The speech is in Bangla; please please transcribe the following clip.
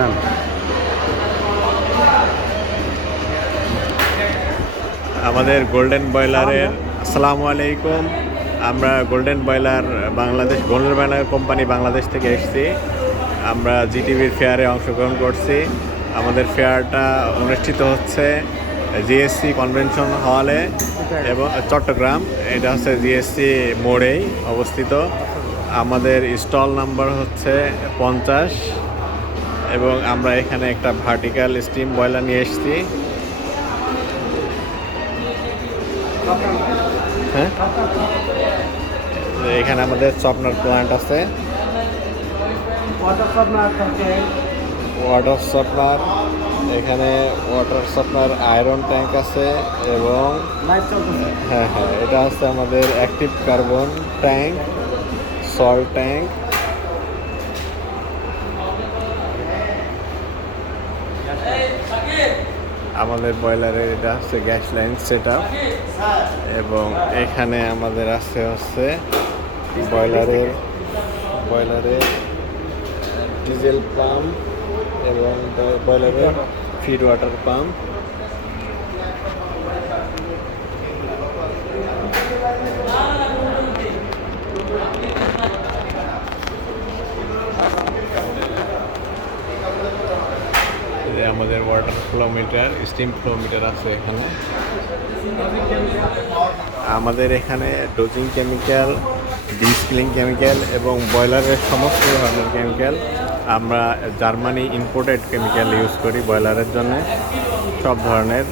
নাম আমাদের গোল্ডেন বয়লারের আসসালামু আলাইকুম। আমরা গোল্ডেন বয়লার কোম্পানি বাংলাদেশ থেকে এসেছি। আমরা জিটিভির ফেয়ারে অংশগ্রহণ করছি। আমাদের ফেয়ারটা অনুষ্ঠিত হচ্ছে জিএসসি কনভেনশন হলে এবং চট্টগ্রাম। এটা হচ্ছে জিএসসি মোড়েই অবস্থিত। আমাদের স্টল নাম্বার হচ্ছে 50 এবং আমরা এখানে একটা ভার্টিক্যাল স্টিম বয়লার নিয়ে এসেছি। হ্যাঁ, এখানে আমাদের চপনার প্ল্যান্ট আছে, ওয়াটার সফটনার, এখানে ওয়াটার সফটনার আয়রন ট্যাঙ্ক আছে এবং হ্যাঁ হ্যাঁ এটা হচ্ছে আমাদের active carbon tank, salt tank. আমাদের বয়লারের এটা হচ্ছে গ্যাস লাইন সেট আপ এবং এখানে আমাদের আছে হচ্ছে বয়লারের ডিজেল পাম্প এবং বয়লারের ফিড ওয়াটার পাম্প। আমাদের water flow meter, steam flow meter আছে এখানে। আমাদের এখানে ডোজিং কেমিক্যাল, ডিসকিলিং কেমিক্যাল এবং বয়লারের সমস্ত ধরনের কেমিক্যাল, আমরা জার্মানি ইম্পোর্টেড কেমিক্যাল ইউজ করি বয়লারের জন্য। সব ধরনের